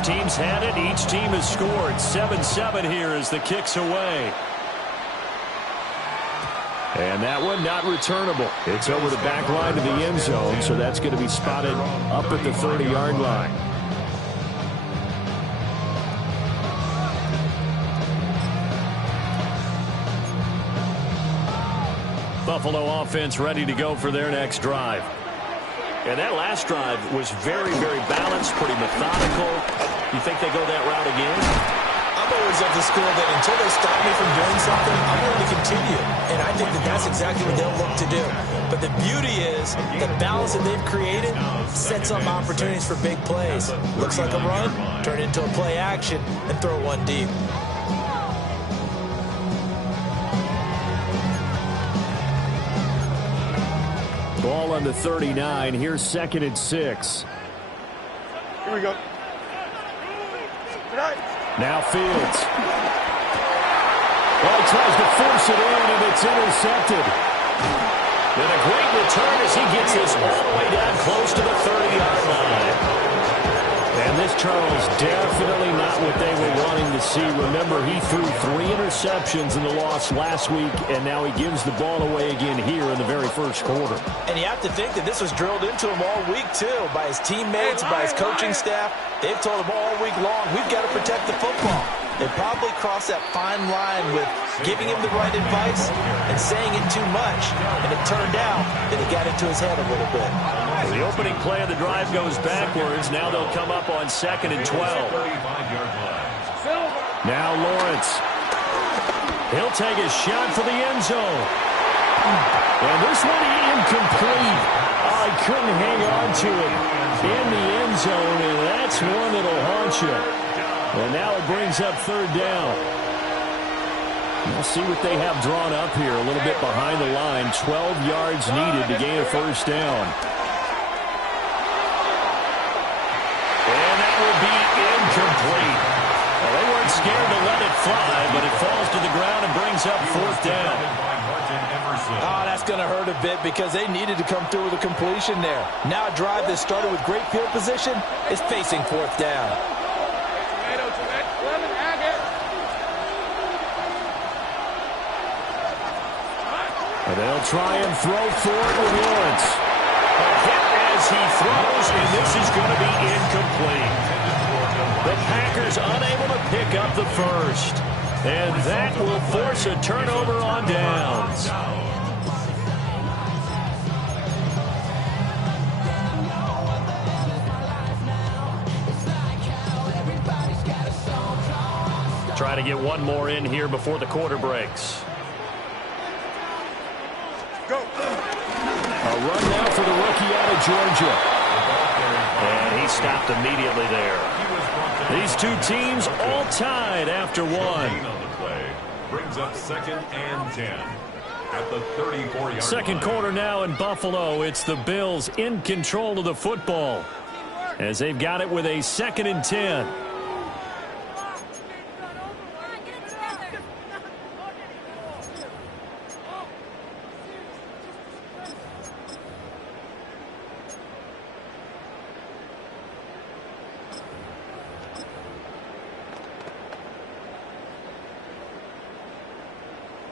Each team's had it. Each team has scored. 7-7 here as the kick's away. And that one not returnable. It's over the back line to the end zone, so that's going to be spotted up at the 30-yard line. Buffalo offense ready to go for their next drive. And that last drive was very, very balanced, pretty methodical. You think they go that route again? I'm always of the school that until they stop me from doing something, I'm going to continue. And I think that that's exactly what they'll look to do. But the beauty is the balance that they've created sets up opportunities for big plays. Looks like a run, turn it into a play action, and throw one deep. Ball on the 39. Here's 2nd and 6. Here we go. Now Fields. Well, he tries to force it in, and it's intercepted. And a great return as he gets this all the way down close to the 30-yard line. And this, Charles, definitely not what they were wanting to see. Remember, he threw 3 interceptions in the loss last week, and now he gives the ball away again here in the very first quarter. And you have to think that this was drilled into him all week, too, by his teammates, by his coaching staff. They've told him all week long, we've got to protect the football. They probably crossed that fine line with giving him the right advice and saying it too much. And it turned out that he got into his head a little bit. The opening play of the drive goes backwards. Now they'll come up on 2nd and 12. Now Lawrence. He'll take a shot for the end zone. And this one incomplete. Oh, he couldn't hang on to it in the end zone, and that's one that'll haunt you. And now it brings up 3rd down. We'll see what they have drawn up here a little bit behind the line. 12 yards needed to gain a 1st down. And that will be incomplete. Well, they weren't scared to let it fly, but it falls to the ground and brings up 4th down. Oh, that's going to hurt a bit because they needed to come through with a completion there. Now a drive that started with great field position is facing 4th down. And they'll try and throw for it with Lawrence. A hit as he throws, and this is going to be incomplete. The Packers unable to pick up the 1st. And that will force a turnover on downs. Try to get one more in here before the quarter breaks. Go. A run now for the rookie out of Georgia. And he stopped immediately there. These two teams all tied after one. Brings up 2nd and 10 at the 34-yard line. Second quarter now in Buffalo. It's the Bills in control of the football as they've got it with a 2nd and 10.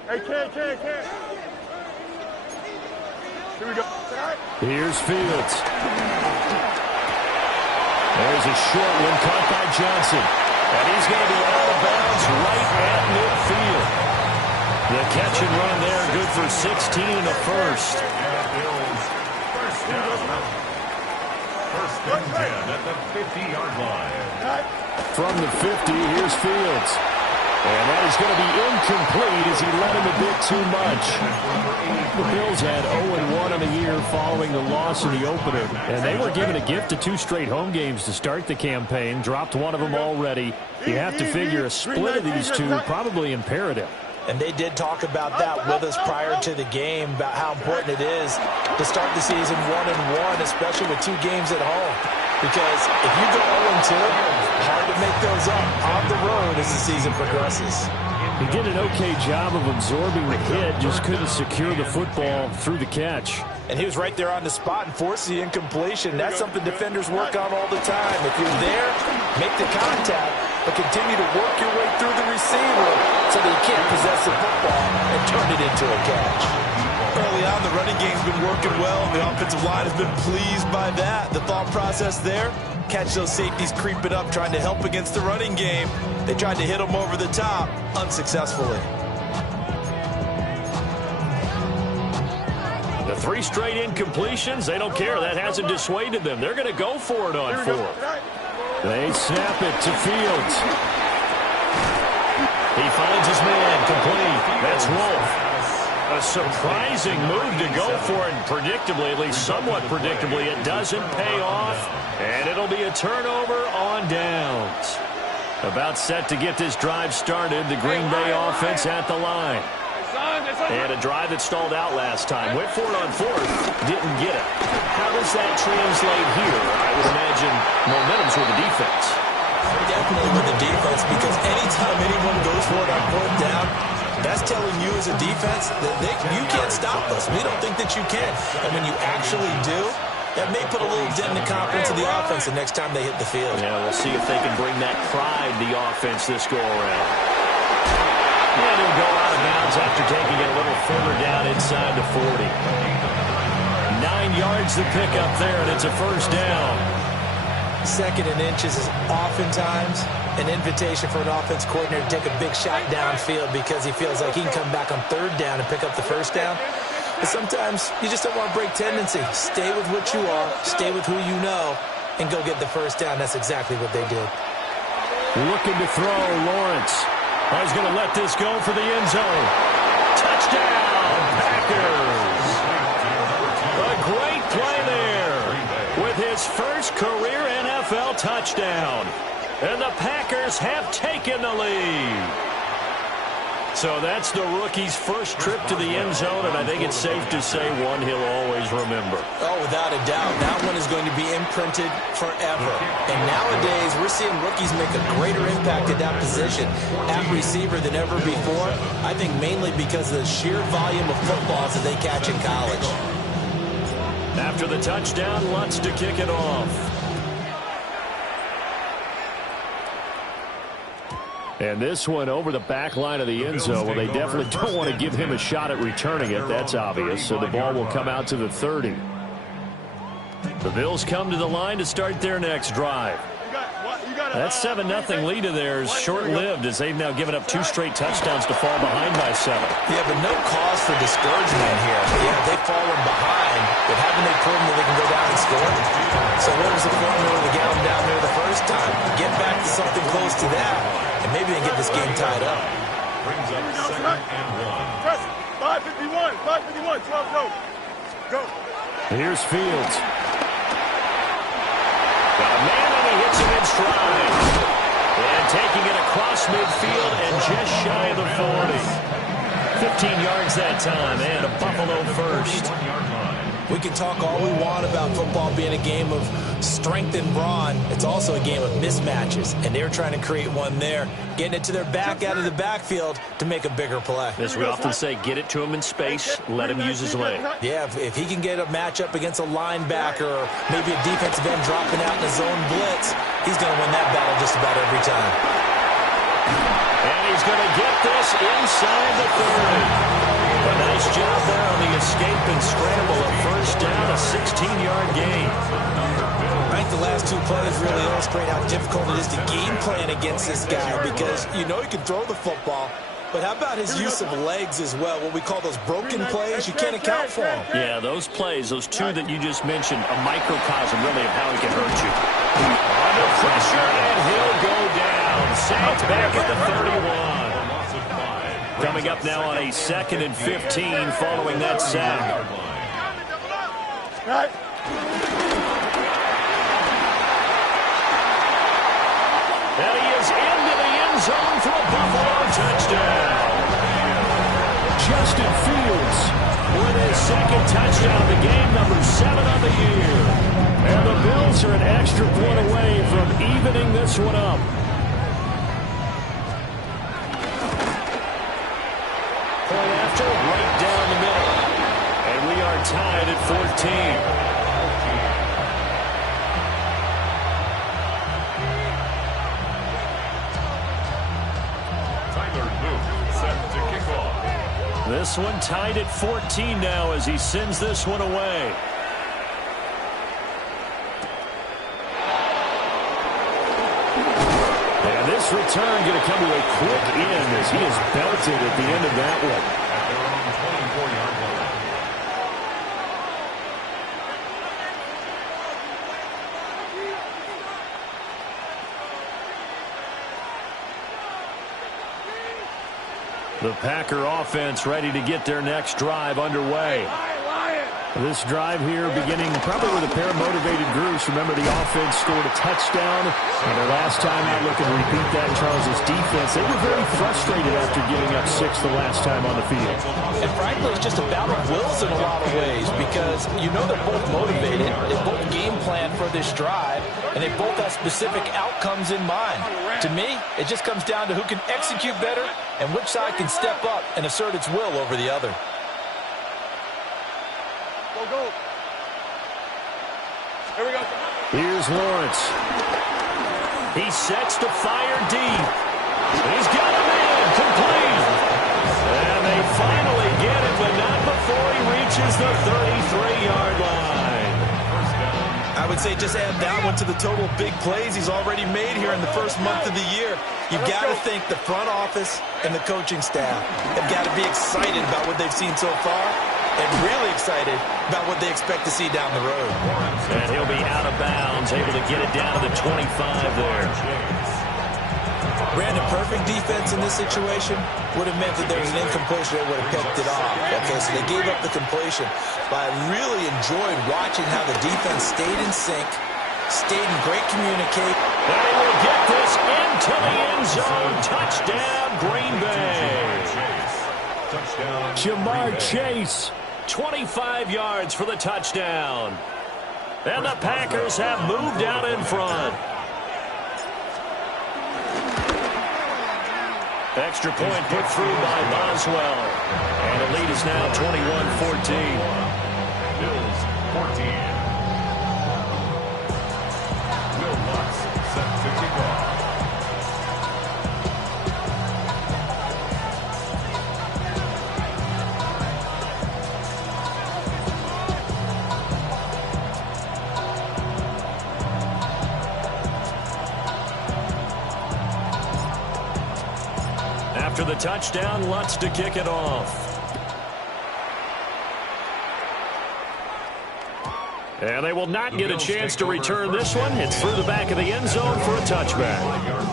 Hey, can't. Here we go. Here's Fields. There's a short one caught by Johnson. And he's going to be out of bounds right at midfield. The catch and run there, good for 16 and a 1st. First and 10 at the 50-yard line. From the 50, here's Fields. And that is going to be incomplete as he led him a bit too much. The Bills had 0-1 on the year following the loss in the opener. And they were given a gift of 2 straight home games to start the campaign. Dropped one of them already. You have to figure a split of these two probably imperative. And they did talk about that with us prior to the game, about how important it is to start the season 1-1, especially with 2 games at home. Because if you go 0-2, hard to make those up on the road as the season progresses. He did an okay job of absorbing the hit, just couldn't secure the football through the catch. And he was right there on the spot and forced the incompletion. That's something defenders work on all the time. If you're there, make the contact, but continue to work your way through the receiver so that you can't possess the football and turn it into a catch. Early on, the running game's been working well. The offensive line has been pleased by that. The thought process there, catch those safeties creeping up, trying to help against the running game. They tried to hit them over the top, unsuccessfully. The 3 straight incompletions, they don't care. That hasn't dissuaded them. They're going to go for it on 4th. They snap it to Fields. He finds his man complete. That's Wolf. A surprising move to go for it, and predictably, at least somewhat predictably, it doesn't pay off, and it'll be a turnover on downs. About set to get this drive started, the Green Bay offense at the line. And a drive that stalled out last time. Went for it on 4th, didn't get it. How does that translate here? I would imagine momentum's with the defense. Definitely with the defense, because anytime anyone goes for it on 4th down, that's telling you as a defense that you can't stop us. We don't think that you can. And when you actually do, that may put a little dent in the confidence of the offense the next time they hit the field. Yeah, we'll see if they can bring that pride to the offense this go-around. And he'll go out of bounds after taking it a little further down inside the 40. 9 yards to pick up there, and it's a first down. 2nd and inches is oftentimes an invitation for an offense coordinator to take a big shot downfield because he feels like he can come back on 3rd down and pick up the first down. But sometimes you just don't want to break tendency. Stay with what you are, stay with who you know, and go get the first down. That's exactly what they did. Looking to throw, Lawrence. He's going to let this go for the end zone. Touchdown, Packers. A great play there with his first career NFL touchdown. And the Packers have taken the lead. So that's the rookie's first trip to the end zone, and I think it's safe to say one he'll always remember. Oh, without a doubt. That one is going to be imprinted forever. And nowadays, we're seeing rookies make a greater impact at that position at receiver than ever before. I think mainly because of the sheer volume of footballs that they catch in college. After the touchdown, Lutz to kick it off. And this one over the back line of the end zone. Well, they definitely don't want to give him a shot at returning it. That's obvious. So the ball will come out to the 30. The Bills come to the line to start their next drive. That 7-0 lead of theirs short-lived as they've now given up 2 straight touchdowns to fall behind by 7. Yeah, but no cause for discouragement here. Yeah, they've fallen behind, but haven't they proven that they can go down and score? So what was the formula to get them down there the first time? Get back to something close to that, and maybe they can get this game tied up. Brings up 2nd and 1. 5:51, 12, go. Go. Here's Fields. Got a man, and he hits him in stride. And taking it across midfield and just shy of the 40. 15 yards that time, and a Buffalo first. We can talk all we want about football being a game of strength and brawn. It's also a game of mismatches, and they're trying to create one there, getting it to their back out of the backfield to make a bigger play. As we often say, get it to him in space, let him use his leg. Yeah, if he can get a matchup against a linebacker or maybe a defensive end dropping out in a zone blitz, he's going to win that battle just about every time. And he's going to get this inside the 30. A nice job there on the escape and scramble. A first down, a 16-yard gain. I think the last 2 plays really illustrate how difficult it is to game plan against this guy because you know he can throw the football, but how about his use of legs as well? What we call those broken plays, you can't account for them. Yeah, those plays, those 2 that you just mentioned, a microcosm really of how he can hurt you. Under pressure, and he'll go down. Sacked back at the 31. Coming up now on a 2nd and 15 following that sack. Right. And he is into the end zone for a Buffalo touchdown. Justin Fields with his 2nd touchdown of the game, number 7 on the year. And the Bills are an extra point away from evening this one up. Point after, right down the middle. And we are are tied at 14. This one tied at 14 now as he sends this one away. And this return going to come to a quick end as he is belted at the end of that one. At their own 24-yard line. The Packer offense ready to get their next drive underway. This drive here beginning probably with a pair of motivated groups. Remember, the offense scored a touchdown. And their last time out, looking to repeat that, Charles' defense, they were very frustrated after giving up 6 the last time on the field. And frankly, it's just a battle of wills in a lot of ways because you know they're both motivated. They both game plan for this drive, and they both have specific outcomes in mind. To me, it just comes down to who can execute better and which side can step up and assert its will over the other. Go. Here we go. Here's Lawrence. He sets to fire deep. He's got a man complete. And they finally get it, but not before he reaches the 33-yard line. I would say just add that one to the total big plays he's already made here in the first month of the year. You've got to think the front office and the coaching staff have got to be excited about what they've seen so far and really excited about what they expect to see down the road. And he'll be out of bounds, able to get it down to the 25 there. Brandon, perfect defense in this situation would have meant that there was an incompletion. They would have picked it off. Okay, so they gave up the completion. But I really enjoyed watching how the defense stayed in sync, stayed in great communicate. And he will get this into the end zone. Touchdown, Green Bay. Jamar Chase, 25 yards for the touchdown. And the Packers have moved out in front. Extra point put through by Boswell. And the lead is now 21-14. Bills 14. Will Lutz set to kick off. After the touchdown, Lutz to kick it off. And they will not get a chance to return this one. It's through the back of the end zone for a touchback.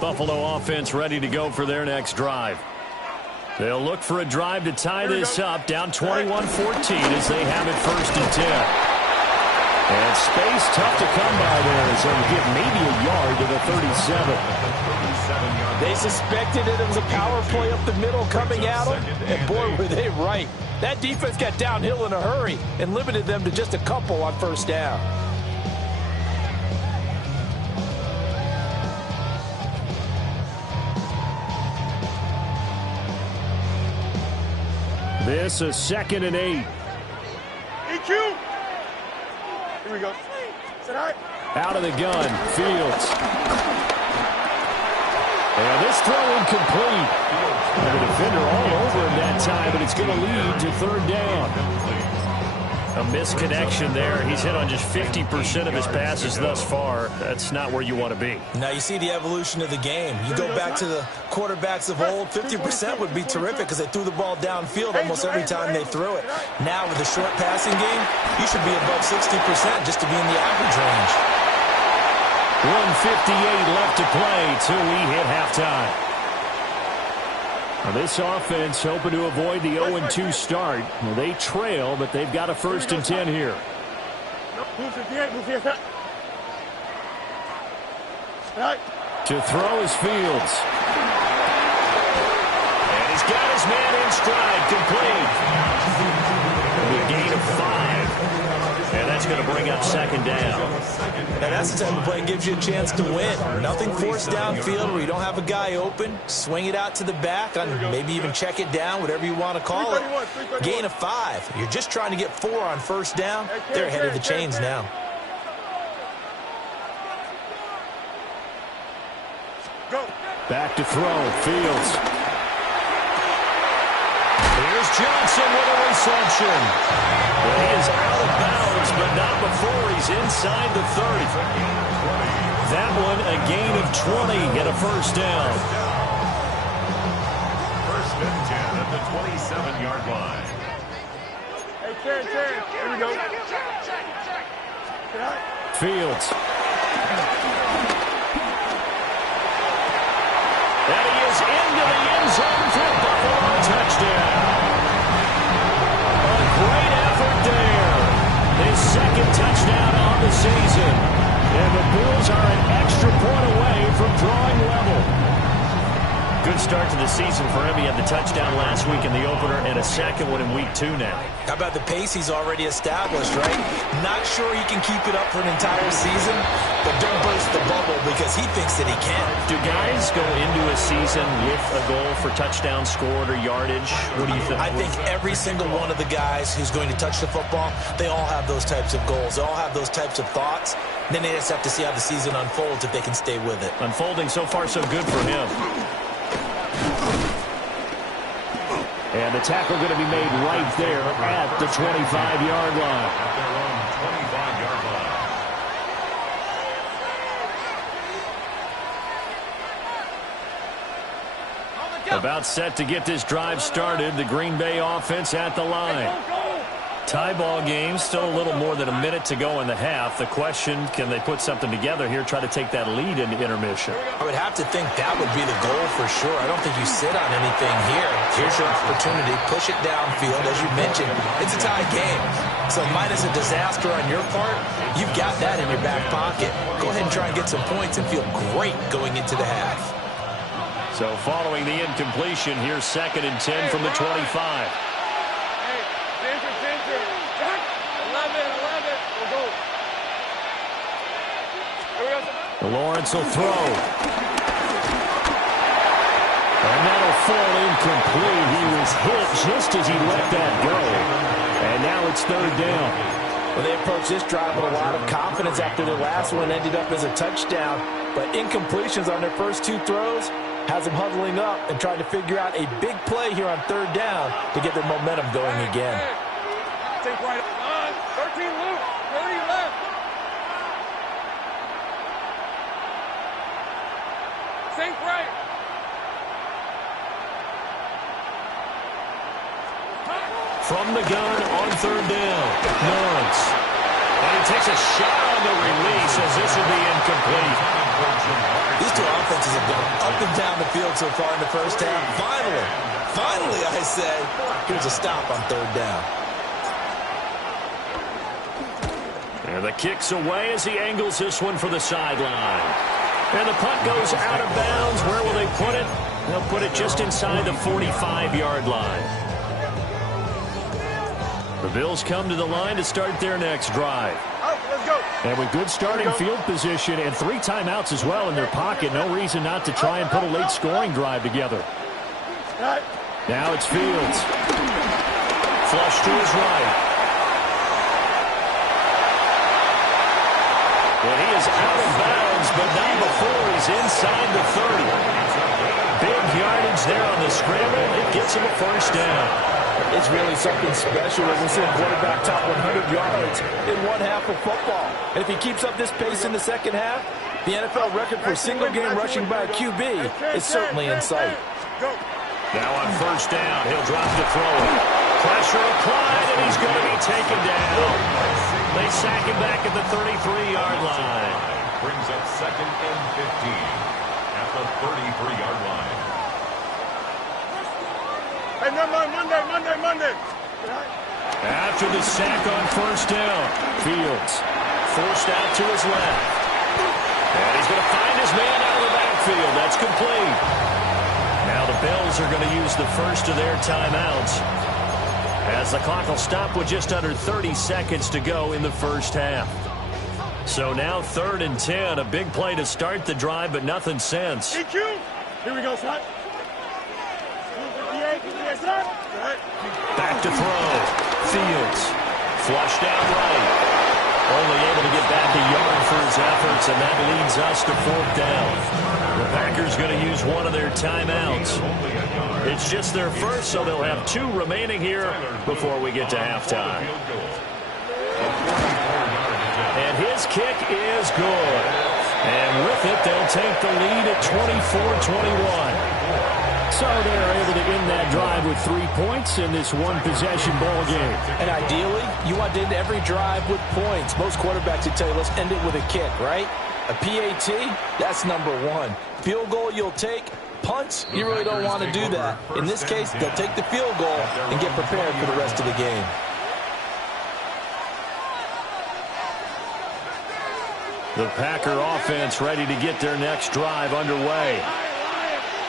Buffalo offense ready to go for their next drive. They'll look for a drive to tie this up, down 21-14 as they have it 1st and 10. And space tough to come by there, so they'll get maybe a yard to the 37. They suspected it was a power play up the middle coming at them, and boy, were they right. That defense got downhill in a hurry and limited them to just a couple on 1st down. This is 2nd and 8. EQ. Here we go. Sit high. Out of the gun, Fields. And this throw incomplete. And the defender all over him that time, but it's going to lead to 3rd down. A misconnection there. He's hit on just 50% of his passes thus far. That's not where you want to be. Now you see the evolution of the game. You go back to the quarterbacks of old, 50% would be terrific because they threw the ball downfield almost every time they threw it. Now with the short passing game, you should be above 60% just to be in the average range. 1:58 left to play till we hit halftime. Now this offense hoping to avoid the 0-2 start. Well, they trail, but they've got a 1st and 10 here. To throw is Fields. And he's got his man in stride, complete. on second down. And that's the type of play that gives you a chance to win. Nothing forced downfield where you don't have a guy open. Swing it out to the back, on maybe even check it down, whatever you want to call it. Gain of 5. You're just trying to get 4 on first down. They're ahead of the chains now. Back to throw. Fields. Here's Johnson with a reception. He is out of bounds, but not before he's inside the 30. That one a gain of 20 and a first down. First and 10 at the 27-yard line. Hey, Karen, here we go. Fields. And he is into the end zone for a Buffalo touchdown. A great effort there. His second touchdown on the season. And the Bills are an extra point away from drawing level. Good start to the season for him. He had the touchdown last week in the opener and a second one in week 2 now. How about the pace he's already established, right? Not sure he can keep it up for an entire season, but don't burst the bubble because he thinks that he can. Do guys go into a season with a goal for touchdown scored or yardage? What do you think? I think every single one of the guys who's going to touch the football, they all have those types of goals. They all have those types of thoughts. Then they just have to see how the season unfolds if they can stay with it. Unfolding so far so good for him. And the tackle going to be made right there at the 25-yard line. At their own 25-yard line. About set to get this drive started. The Green Bay offense at the line. Tie ball game, still a little more than a minute to go in the half. The question, can they put something together here, try to take that lead into intermission? I would have to think that would be the goal for sure. I don't think you sit on anything here. Here's your opportunity. Push it downfield. As you mentioned, it's a tie game. So minus a disaster on your part, you've got that in your back pocket. Go ahead and try and get some points and feel great going into the half. So following the incompletion, here's 2nd and 10 from the 25. Lawrence will throw. And that'll fall incomplete. He was hit just as he let that go. And now it's 3rd down. Well, they approached this drive with a lot of confidence after their last one ended up as a touchdown. But incompletions on their first 2 throws has them huddling up and trying to figure out a big play here on 3rd down to get their momentum going again. Take right on. 13 loose. 30 left. Think right. From the gun on 3rd down. Lawrence. And he takes a shot on the release as this will be incomplete. These two offenses have gone up and down the field so far in the first half. Finally, I say, here's a stop on 3rd down. And the kick's away as he angles this one for the sideline. And the punt goes out of bounds. Where will they put it? They'll put it just inside the 45-yard line. The Bills come to the line to start their next drive. Let's go. And with good starting field position and 3 timeouts as well in their pocket, no reason not to try and put a late scoring drive together. Now it's Fields. Flush to his right. And he is out of bounds, but not before he's inside the 30. Big yardage there on the scramble. It gets him a first down. It's really something special when we see a quarterback top 100 yards in one half of football. And if he keeps up this pace in the second half, the NFL record for single-game rushing by a QB is certainly in sight. Now on first down, he'll drop to throw it. Pressure applied, and he's going to be taken down. They sack him back at the 33-yard line. Brings up 2nd and 15 at the 33-yard line. Hey, Monday. After the sack on first down, Fields forced out to his left. And he's going to find his man out of the backfield. That's complete. Now the Bills are going to use the first of their timeouts as the clock will stop with just under 30 seconds to go in the first half. So now 3rd and 10. A big play to start the drive, but nothing since. EQ. Here we go, son. Back to throw. Fields. Flush down right. Only able to get back a yard for his efforts, and that leads us to 4th down. The Packers going to use one of their timeouts. It's just their first, so they'll have 2 remaining here before we get to halftime. And his kick is good. And with it, they'll take the lead at 24-21. So they're able to end that drive with 3 points in this one-possession ball game. And ideally, you want to end every drive with points. Most quarterbacks would tell you, let's end it with a kick, right? A PAT, that's number 1. Field goal you'll take. Punts, you really don't want to do that. In this case, they'll take the field goal and get prepared for the rest of the game. The Packer offense ready to get their next drive underway.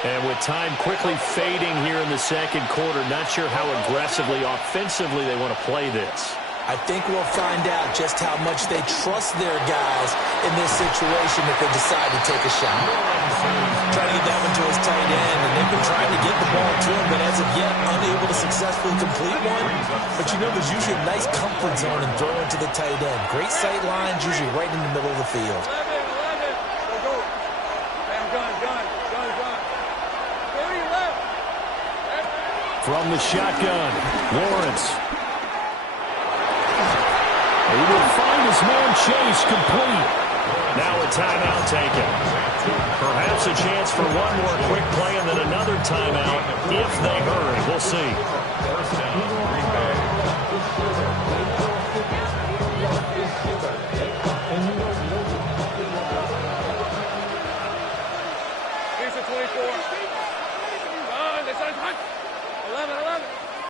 And with time quickly fading here in the second quarter, not sure how aggressively, offensively they want to play this. I think we'll find out just how much they trust their guys in this situation if they decide to take a shot. Trying to get that one to his tight end, and they've been trying to get the ball to him, but as of yet, unable to successfully complete one. But you know, there's usually a nice comfort zone in throwing to the tight end. Great sight lines, usually right in the middle of the field. From the shotgun, Lawrence. He will find his man Chase complete. Now a timeout taken. Perhaps a chance for one more quick play and then another timeout if they hurry. We'll see.